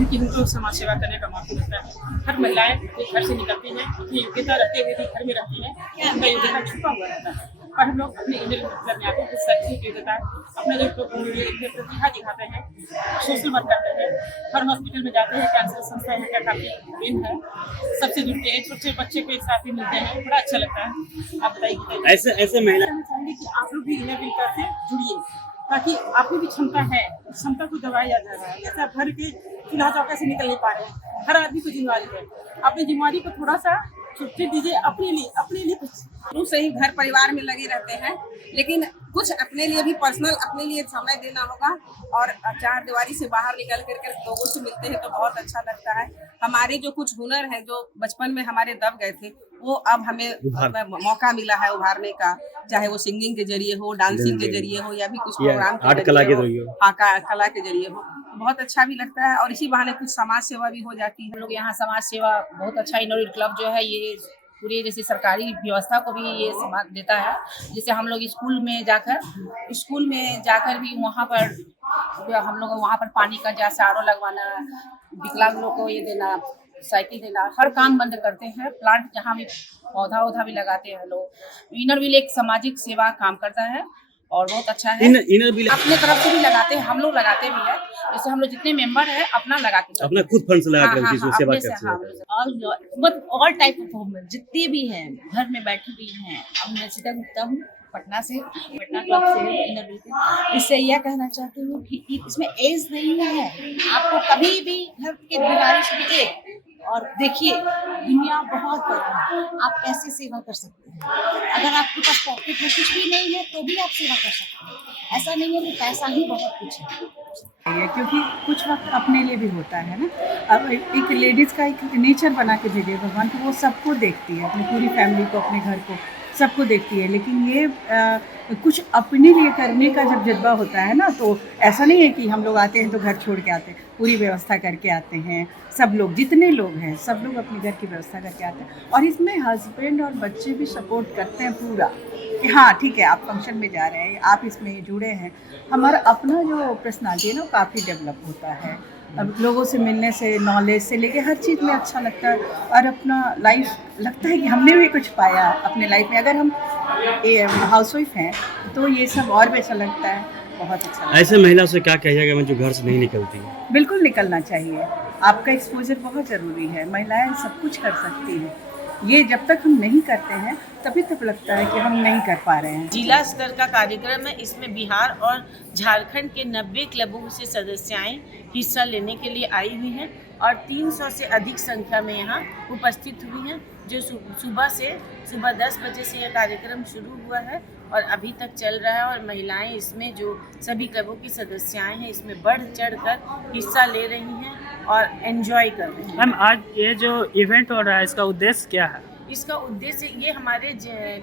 क्योंकि हमको समाज सेवा करने का मौका मिलता है। हर महिलाएं घर से निकलती हैं, अपनी योग्यता रखते हुए भी घर में रहती हैं, उनका योग्यता छुपा हुआ रहता है। और हम लोग अपने इनर मतलब में आते हैं शैक्षिक योग्यता, अपना जो प्रतिभा दिखाते हैं, सोशल वर्क करते हैं, हर हॉस्पिटल में जाते हैं, कैंसर संस्था यहाँ का काफी दिन है, सबसे जुड़ते हैं, छोटे बच्चे के साथ भी मिलते हैं, बड़ा अच्छा लगता है। आप बताइए। ऐसे ऐसे महिला चाहेंगे कि आप लोग भी इनर व्हील से जुड़िए, ताकि आपकी भी क्षमता है, उस क्षमता को दबाया जा रहा है। जैसे आप घर के चूल्हा चौके से निकल नहीं पा रहे हैं, हर आदमी को जिम्मेवारी है, अपनी जिम्मेवारी को थोड़ा सा छुट्टी दीजिए, अपने लिए कुछ शुरू से ही घर परिवार में लगे रहते हैं, लेकिन कुछ अपने लिए भी पर्सनल अपने लिए समय देना होगा। और चार दीवारी से बाहर निकल कर लोगों से मिलते हैं तो बहुत अच्छा लगता है। हमारे जो कुछ हुनर है जो बचपन में हमारे दब गए थे, वो अब हमें मौका मिला है उभारने का, चाहे वो सिंगिंग के जरिए हो, डांसिंग के जरिए हो, या भी कुछ प्रोग्राम आर्ट कला के जरिए हो, कला के जरिए हो। बहुत अच्छा भी लगता है और इसी बहाने कुछ समाज सेवा भी हो जाती है। हम लोग यहाँ समाज सेवा बहुत अच्छा इनर क्लब जो है ये पूरी जैसे सरकारी व्यवस्था को भी ये समाज देता है। जैसे हम लोग स्कूल में जाकर भी वहाँ पर हम लोग वहाँ पर पानी का जैसे आर ओ लगवाना, विकलांग लोग को ये देना, साइकिल देना, हर काम बंद करते हैं। प्लांट जहाँ भी पौधा भी लगाते हैं लोग। इनर व्हील एक सामाजिक सेवा काम करता है और बहुत अच्छा है। इनर व्हील अपने तरफ से भी लगाते हैं, हम लोग लगाते भी है। जैसे हम लोग जितने मेंबर है अपना लगाते हैं, अपना खुद फंड से लगा कर चीजों सेवा करते हैं। ऑल टाइप ऑफ वुमेन जितने भी हैं घर में बैठी हुई हैं। अब मैं सीता गुप्ता हूँ पटना क्लब से इनर व्हील। इससे यह कहना चाहती हूँ कि इसमें एज नहीं है, आपको कभी भी घर के बीमारी से निकले और देखिए दुनिया बहुत बड़ा है, आप कैसे सेवा कर सकते हैं। अगर आपके पास पॉकेट में कुछ भी नहीं है तो भी आप सेवा कर सकते हैं। ऐसा नहीं है कि पैसा ही बहुत कुछ है, क्योंकि कुछ वक्त अपने लिए भी होता है ना। अब एक लेडीज़ का एक नेचर बना के भेजे भगवान को, वो सबको देखती है, अपनी पूरी फैमिली को, अपने घर को, सबको देखती है। लेकिन ये कुछ अपने लिए करने का जब जज्बा होता है ना, तो ऐसा नहीं है कि हम लोग आते हैं तो घर छोड़ के आते हैं, पूरी व्यवस्था करके आते हैं। सब लोग जितने लोग हैं सब लोग अपने घर की व्यवस्था करके आते हैं। और इसमें हस्बैंड और बच्चे भी सपोर्ट करते हैं पूरा कि हाँ ठीक है, आप फंक्शन में जा रहे हैं, आप इसमें जुड़े हैं। हमारा अपना जो पर्सनालिटी है ना काफ़ी डेवलप होता है। अब लोगों से मिलने से, नॉलेज से लेके हर चीज़ में अच्छा लगता है। और अपना लाइफ लगता है कि हमने भी कुछ पाया अपने लाइफ में। अगर हम हाउसवाइफ हैं तो ये सब और भी अच्छा लगता है, बहुत अच्छा लगता है। ऐसे महिला से क्या कहिएगा जाएगा जो घर से नहीं निकलती है? बिल्कुल निकलना चाहिए, आपका एक्सपोजर बहुत ज़रूरी है। महिलाएं सब कुछ कर सकती हैं, ये जब तक हम नहीं करते हैं तभी तक लगता है कि हम नहीं कर पा रहे हैं। जिला स्तर का कार्यक्रम है, इसमें बिहार और झारखंड के 90 क्लबों से सदस्याएं हिस्सा लेने के लिए आई हुई हैं और 300 से अधिक संख्या में यहाँ उपस्थित हुई हैं। जो सुबह 10 बजे से यह कार्यक्रम शुरू हुआ है और अभी तक चल रहा है। और महिलाएं इसमें जो सभी क्लबों की सदस्याएं हैं इसमें बढ़ चढ़ कर हिस्सा ले रही हैं और एंजॉय कर रही हैं। मैम आज ये जो इवेंट हो रहा है इसका उद्देश्य क्या है? इसका उद्देश्य ये हमारे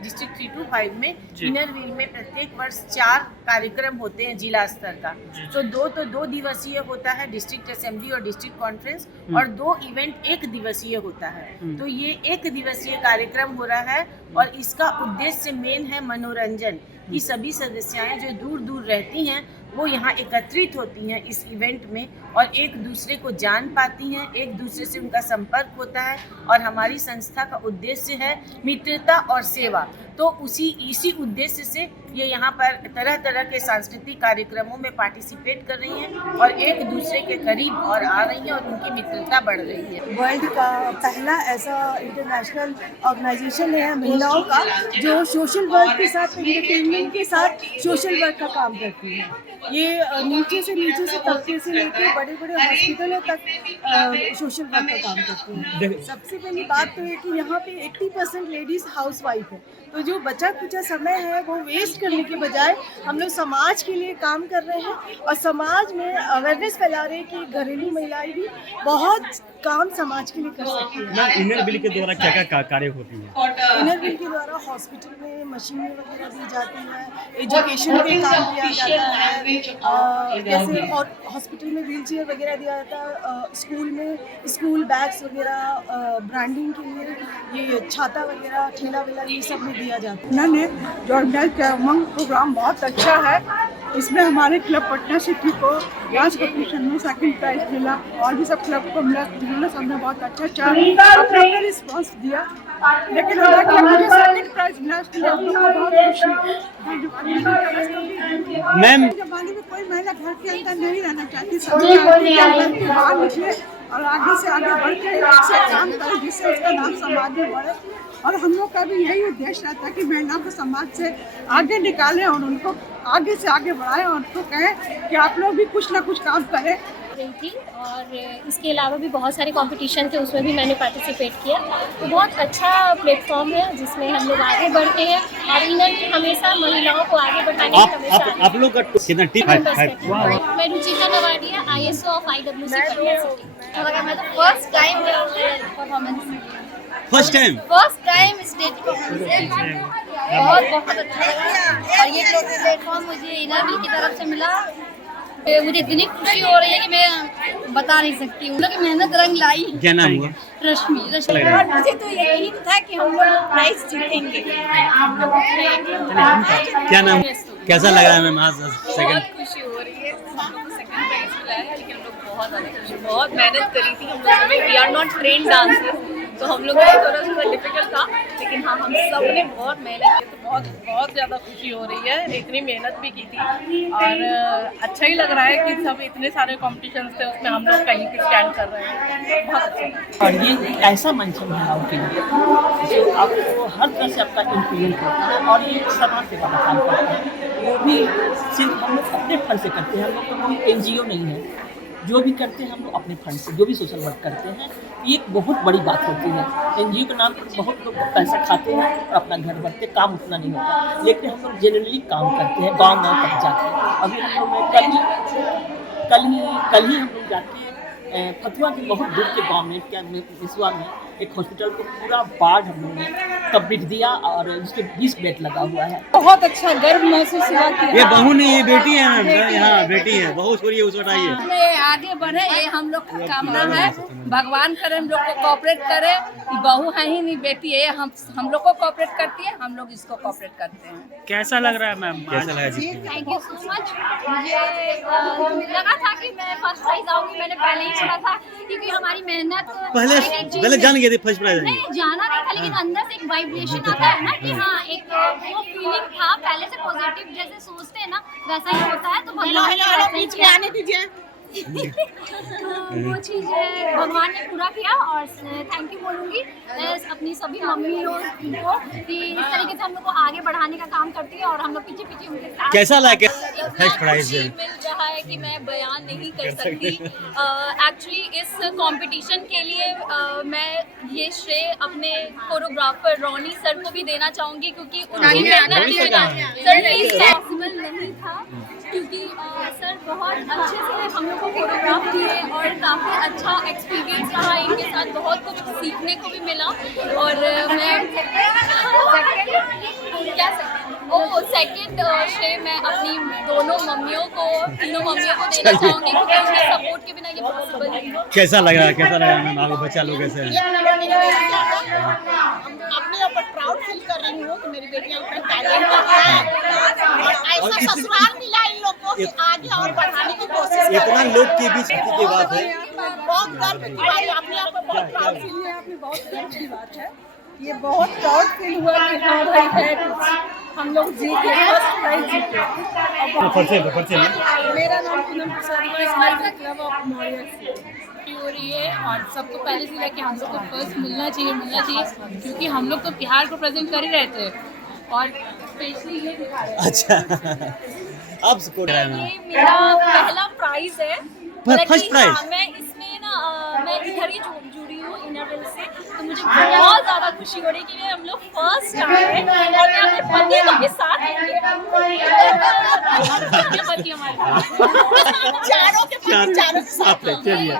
डिस्ट्रिक्ट 325 में इनर व्हील में प्रत्येक वर्ष 4 कार्यक्रम होते हैं जिला स्तर का। तो दो दिवसीय होता है डिस्ट्रिक्ट असेंबली और डिस्ट्रिक्ट कॉन्फ्रेंस, और 2 इवेंट 1 दिवसीय होता है। तो ये 1 दिवसीय कार्यक्रम हो रहा है और इसका उद्देश्य मेन है मनोरंजन, कि सभी सदस्याएं जो दूर दूर रहती हैं वो यहाँ एकत्रित होती हैं इस इवेंट में और एक दूसरे को जान पाती हैं, एक दूसरे से उनका संपर्क होता है। और हमारी संस्था का उद्देश्य है मित्रता और सेवा, तो इसी उद्देश्य से ये यहाँ पर तरह तरह के सांस्कृतिक कार्यक्रमों में पार्टिसिपेट कर रही हैं और एक दूसरे के करीब और आ रही हैं और उनकी मित्रता बढ़ रही है। वर्ल्ड का पहला ऐसा इंटरनेशनल ऑर्गेनाइजेशन है महिलाओं का जो सोशल वर्क के साथ, एंटरटेनमेंट के साथ सोशल वर्क का काम करती है। ये नीचे से तबके से लेकर बड़े बड़े हॉस्पिटलों तक सोशल वर्क का काम करती है। सबसे पहली बात तो है कि यहाँ पे 80% लेडीज हाउसवाइफ है, तो जो बचा कुचा समय है वो वेस्ट करने के बजाय हम लोग समाज के लिए काम कर रहे हैं और समाज में अवेयरनेस फैला रहे हैं कि घरेलू महिलाएं भी बहुत काम समाज के लिए कर सकती हैं। इनर व्हील के द्वारा क्या क्या कार्य होती है? इनर व्हील के द्वारा हॉस्पिटल में मशीनें वगैरह दी जाती हैं, एजुकेशन पे काम किया जाता है, जैसे और हॉस्पिटल में व्हील चेयर वगैरह दिया जाता है, स्कूल में स्कूल बैग्स वगैरह, ब्रांडिंग के लिए ये छाता वगैरह, ठेला वेला, ये सब में दिया जाता है। उन्होंने जो ऑर्गेनाइज किया उमंग प्रोग्राम बहुत अच्छा है। इसमें हमारे क्लब पटना सिटी को डांस कॉम्पिटिशन में सेकंड प्राइज मिला और भी सब क्लब को मिला, जिन्होंने सबने बहुत अच्छा अपना रिस्पॉन्स दिया। लेकिन हमारे क्लब को सेकंड प्राइज मिला, इसके लिए हम लोग को बहुत खुशी है। मैम जमाने में कोई महिला घर के अंदर नहीं रहना चाहती, सभी बाहर निकले और आगे से आगे बढ़ के ऐसे काम करे जिससे उसका नाम समाज में बढ़े। और हम लोग का भी यही उद्देश्य रहता है कि महिलाओं को समाज से आगे निकालें और उनको आगे से आगे बढ़ाएं और उनको कहें कि आप लोग भी कुछ ना कुछ काम करें। रही थी और इसके अलावा भी बहुत सारे कंपटीशन थे, उसमें भी मैंने पार्टिसिपेट किया। तो बहुत अच्छा प्लेटफॉर्म है जिसमें हम लोग आगे बढ़ते हैं और इन्हें हमेशा महिलाओं को आगे बढ़ाने की हमेशा आप लोग का कितना टीम है? मैं Ruchita Navadia ISO of IWC Patna city. मैं तो first time performance first time stage performance बहुत अच्छा लगा और ये प्लेटफॉर्म मुझे इनरविल की तरफ से मिला। मुझे इतनी खुशी हो रही है कि मैं बता नहीं सकती हूँ कि मेहनत रंग लाई। क्या नाम हुआ? रश्मि। मुझे तो यकीन था कि हम लोग प्राइज जीतेंगे। क्या नाम? कैसा लग रहा है मैम आज सेकंड? खुशी हो रही है, हम लोग को सेकंड प्राइज मिला है, लेकिन हम लोग बहुत ज़्यादा खुशी, बहुत मेहनत करी थी हम लोगों ने। We are not trained dancers, तो हम लोग को थोड़ा सा डिफिकल्ट था, लेकिन हाँ हम सब ने बहुत मेहनत की, तो बहुत ज़्यादा खुशी हो रही है। इतनी मेहनत भी की थी और अच्छा ही लग रहा है कि सब इतने सारे कॉम्पिटिशन थे, उसमें हम लोग कहीं पे स्टैंड कर रहे हैं, बहुत अच्छा। और ये ऐसा मंच है महिलाओं के लिए जो आपको हर तरह से आपका इम्प्लीमेंट करता है और ये समाज सेवा का काम करता है। वो भी सिर्फ हम लोग अपने फंड से करते हैं, हम लोग तो कोई NGO नहीं है। जो भी करते हैं हम लोग अपने फंड से, जो भी सोशल वर्क करते हैं, ये एक बहुत बड़ी बात होती है। NGO के नाम पर बहुत लोग पैसा खाते हैं और अपना घर भरते, काम उतना नहीं होता, लेकिन हम लोग जेनरली काम करते हैं गाँव तक जाके। अभी हम लोग कल ही हम लोग जाके फतुआ के बहुत दूर के गाँव में क्या मिसवा में एक हॉस्पिटल को पूरा वार्ड हम लोगों ने कंप्लीट दिया और जिसके 20 बेड लगा हुआ है। बहुत अच्छा गर्व महसूस हुआ कि ये बहू नहीं, ये बेटी है मैम। यहाँ बेटी है, बहू छोड़िए उस वक्त आइए। आगे बढ़े ये हम लोग का कामना है। भगवान करे हम लोग को कोऑपरेट करे। बहू है ही नहीं, बेटी है, हम लोग को कोऑपरेट करती है, हम लोग इसको कोऑपरेट करते हैं। कैसा लग रहा है मैम? कैसा लगा जी? Thank you so much. मुझे लगा था कि मैं फर्स्ट प्राइज आऊंगी, मैंने पहले ही सुना था क्योंकि हमारी मेहनत पहले जान गए थे फर्स्ट प्राइज? नहीं जाना नहीं था, लेकिन अंदर से एक वाइब्रेशन आता है ना कि हाँ एक वो फीलिंग था पहले से पॉजिटिव, जैसे सोचते हैं ना वैसा ही होता है। तो भगवान बीच में आने दीजिए। वो चीज़ भगवान ने पूरा किया और थैंक यू बोलूँगी अपनी सभी मम्मी लोग को कि इस तरीके से हम लोग को आगे बढ़ाने का काम करती है और हम लोग पीछे पीछे उनके साथ। कैसा लगा फर्स्ट प्राइज मिल रहा है कि मैं बयान नहीं कर सकती। एक्चुअली इस कंपटीशन के लिए मैं ये श्रेय अपने कोरियोग्राफर रोनी सर को भी देना चाहूँगी, क्योंकि उनकी मेहनत की वजह से पॉसिबल नहीं था, क्योंकि सर बहुत अच्छे से हम लोग को कोरियोग्राफ किए और काफ़ी अच्छा एक्सपीरियंस रहा इनके साथ, बहुत कुछ सीखने को भी मिला। और मैं सेकंड श्रेय मैं अपनी दोनों मम्मियों को, तीनों मम्मियों को देना चाहूँगी, क्योंकि उनके सपोर्ट के बिना ये पॉसिबल नहीं है। कैसा लग रहा है? कैसा लगा मैम? आपके बच्चा लोग कैसे हैं? अपने ऊपर प्राउड फील कर रही हूँ कि मेरी बेटियाँ इतना टैलेंट है और ऐसा ससुराल मिला इन लोगों को आगे और बढ़ाने की कोशिश। इतना लोग के बीच की बात है, बहुत गर्व की बात है, अपने आप को बहुत प्राउड फील है, आपने बहुत गर्व की बात है। ये बहुत प्राउड फील हुआ कि हाँ भाई है कुछ, हम लोग जीते, फर्स्ट प्राइज जीते। मेरा नाम पूनम प्रसाद, क्लब ऑफ मॉरियस हो रही है और सबको पहले से लेके हम लोग को फर्स्ट मिलना चाहिए, क्योंकि हम लोग तो बिहार को प्रेजेंट कर ही रहे थे और स्पेशली ये दिखा रहे हैं। अच्छा अब स्कोर है मैम? ये मेरा पहला प्राइज है। First prize? मैं इसमें ना मैं इधर ही जुड़ी हूँ इनरविल से, तो मुझे बहुत ज़्यादा खुशी हो रही है कि हम लोग फर्स्ट आए हैं और मैं अपने पति लोग के साथ चारों के साथ चलिए।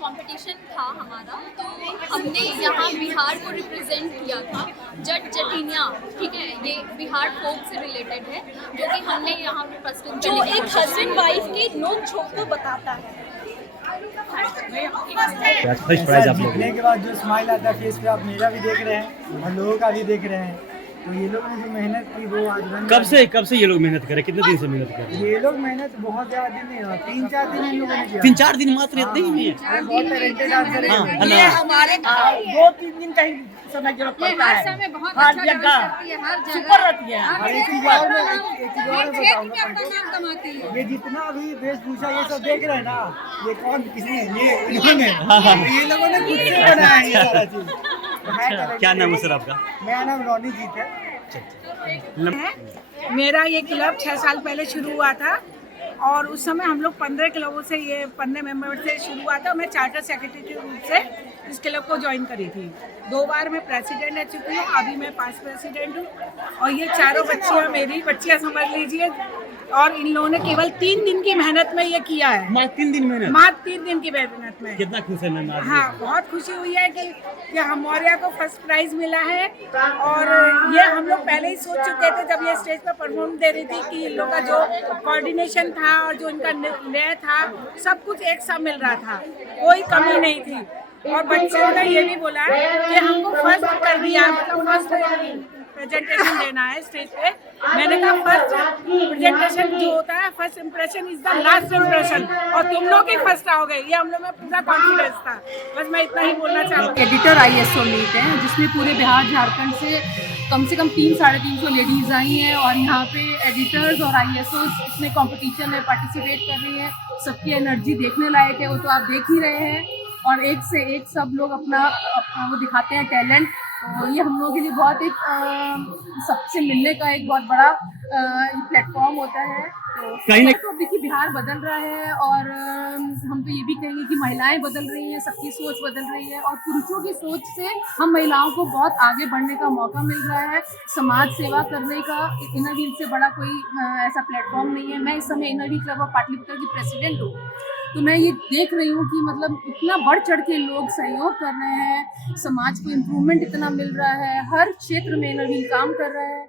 कंपटीशन था हमारा, तो हमने यहाँ बिहार को रिप्रेजेंट किया था। जट जटिनिया, ठीक है, ये बिहार फोक से रिलेटेड है, जो कि हमने यहाँ पे प्रस्तुत जो एक हस्बैंड वाइफ की नोक झोंक को बताता है। फर्स्ट प्राइज आप लोग जीतने के बाद जो स्माइल आता है फेस पे, आप मेरा भी देख रहे हैं और लोगों का भी देख रहे हैं, तो ये लोगों ने जो मेहनत की वो आज बन कब से ये लोग मेहनत करे, कितने दिन से मेहनत करे? ये लोग मेहनत बहुत ज्यादा दिन नहीं हुआ, 3-4 दिन इन लोगों ने किया। 3-4 दिन मात्र, इतने ही नहीं अरे बहुत टैलेंटेड डांसर है। हाँ, ये हमारे 2-3 दिन का ही समय जरूरत पड़ता है, हर जगह सुपर रहती है। और एक चीज और मैं बताऊंगा, ये जितना भी वेशभूषा ये सब देख रहे हैं ना, ये कौन किसने, ये इन्होंने, ये लोगों ने खुद से बनाया है ये सारा चीज। क्या नाम है सर आपका? मेरा नाम रोनी जीत है। मेरा ये क्लब 6 साल पहले शुरू हुआ था और उस समय हम लोग 15 क्लबों से, ये 15 मेंबर से शुरू हुआ था। मैं चार्टर सेक्रेटरी के रूप से इस क्लब को ज्वाइन करी थी। 2 बार मैं प्रेसिडेंट रह चुकी हूँ, अभी मैं पास्ट प्रेसिडेंट हूँ। और ये चारों बच्चियाँ मेरी बच्चियाँ समझ लीजिए, और इन लोगों ने केवल 3 दिन की मेहनत में ये किया है। मात्र 3 दिन मेहनत? मात्र 3 दिन की मेहनत में। कितना खुश है मैम? हाँ, बहुत खुशी हुई है कि हमारे को फर्स्ट प्राइज मिला है। और ये हम लोग पहले ही सोच चुके थे जब ये स्टेज पर परफॉर्म दे रही थी कि इन लोग का जो कोऑर्डिनेशन था और जो इनका लय था, सब कुछ एक साथ मिल रहा था, कोई कमी नहीं थी। और बच्चों ने ये भी बोला कि हमको फर्स्ट कर दिया, मतलब फर्स्ट प्रेजेंटेशन देना है स्टेज पे। मैंने कहा फर्स्ट प्रेजेंटेशन जो होता है, first impression is the last impression, और तुम लोग ही फर्स्ट आओगे, ये हम लोग में पूरा कॉन्फिडेंस था। बस मैं इतना ही बोलना चाहूँगी। एडिटर ISO मीट है जिसमें पूरे बिहार झारखंड से कम 300-350 लेडीज़ आई हैं, और यहाँ पे एडिटर्स और ISOs इसमें कंपटीशन में पार्टिसिपेट कर रही हैं। सबकी एनर्जी देखने लायक है, वो तो आप देख ही रहे हैं। और एक से एक सब लोग अपना वो दिखाते हैं टैलेंट। तो ये हम लोगों के लिए बहुत एक सबसे मिलने का एक बहुत बड़ा प्लेटफॉर्म होता है। तो देखिए बिहार बदल रहा है, और हम तो ये भी कहेंगे कि महिलाएं बदल रही हैं, सबकी सोच बदल रही है, और पुरुषों की सोच से हम महिलाओं को बहुत आगे बढ़ने का मौका मिल रहा है। समाज सेवा करने का इनर व्हील से बड़ा कोई ऐसा प्लेटफॉर्म नहीं है। मैं इस समय inner wheel club of Pataliputra की प्रेसिडेंट हूँ, तो मैं ये देख रही हूँ कि मतलब इतना बढ़ चढ़ के लोग सहयोग कर रहे हैं, समाज को इम्प्रूवमेंट इतना मिल रहा है, हर क्षेत्र में इनर व्हील काम कर रहा है।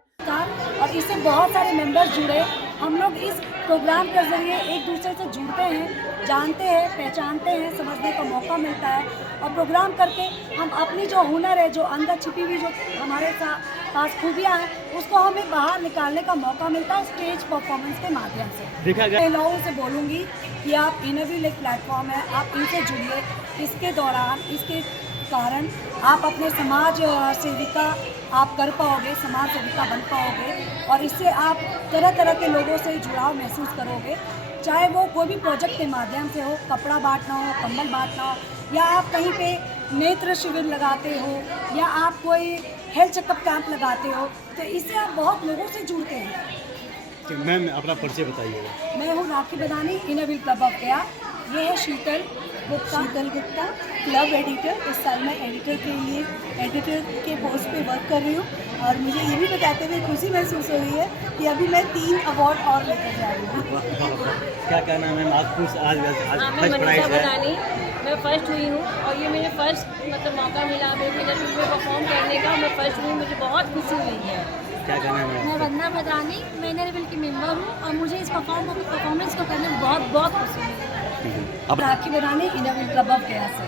और इससे बहुत सारे मेंबर्स जुड़े। हम लोग इस प्रोग्राम के ज़रिए एक दूसरे से जुड़ते हैं, जानते हैं, पहचानते हैं, समझने का मौका मिलता है। और प्रोग्राम करके हम अपनी जो हुनर है, जो अंदर छिपी हुई जो हमारे पास खूबियाँ हैं, उसको हमें बाहर निकालने का मौका मिलता है स्टेज परफॉर्मेंस के माध्यम से। मैं लोगों से बोलूँगी कि आप इनर व्हील एक प्लेटफॉर्म है, आप इनसे जुड़िए। इसके दौरान, इसके कारण आप अपने समाज सेविका आप कर पाओगे, समाज सेविका बन पाओगे, और इससे आप तरह तरह के लोगों से जुड़ाव महसूस करोगे। चाहे वो कोई भी प्रोजेक्ट के माध्यम से हो, कपड़ा बांटना हो, कंबल बांटना हो, या आप कहीं पे नेत्र शिविर लगाते हो, या आप कोई हेल्थ चेकअप कैंप लगाते हो, तो इससे आप बहुत लोगों से जुड़ते हैं। मैम अपना परिचय बताइएगा। मैं हूँ Rakhi Badani, inner wheel club of Gaya. ये है शीतल गुप्ता, क्लब एडिटर। इस साल मैं एडिटर के पोस्ट पे वर्क कर रही हूँ, और मुझे ये भी बताते हुए खुशी महसूस हो रही है कि अभी मैं 3 अवार्ड और लेकर जा रही हूँ। क्या कहना है मैम? आज मैं मनीषा बदानी, मैं फर्स्ट हुई हूँ, और ये मेरे फर्स्ट मतलब मौका मिला मेरे इनर व्हील में परफॉर्म करने का। मैं फर्स्ट हुई, मुझे बहुत खुशी हुई है। क्या कहना है? मैं वंदना बदानी, मैं इनर व्हील की मेंबर हूँ, और मुझे इस परफॉर्मेंस को करने में बहुत खुशी हुई है। Rakhi Badani, inner wheel club of Gaya से।